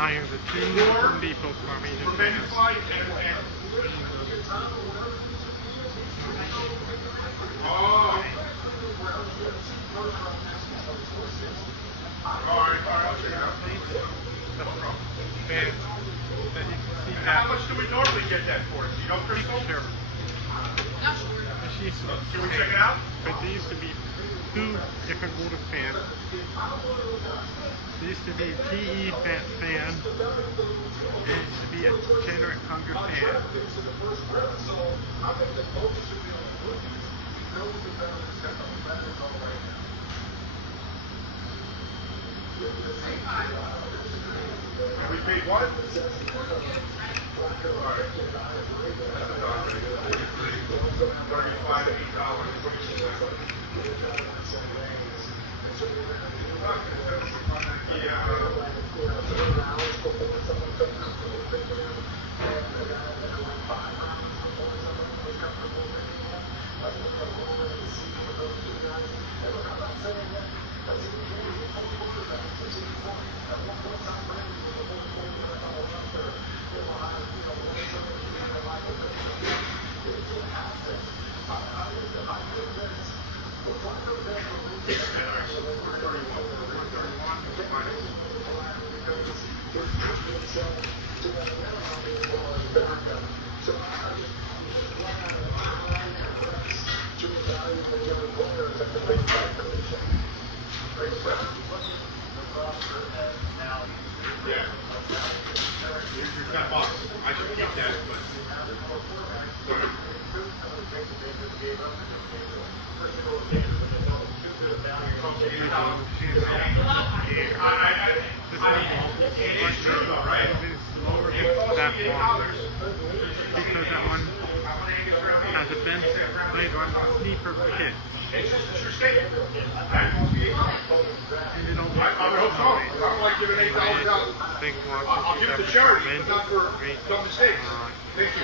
hire the two Home Depot plumbing and fans. Fans that you can see that. How much do we normally get that for? Do you know, Crystal? Sure. Can we check it out? But there used to be two different motor fans. There used to be a TE fan, and there used to be a Generate Hunger fan. And we paid what? I should keep that, because that one has a bent blade on the steeper pit. And you don't get I'll give it the charity, not for dumb mistakes. Thank you.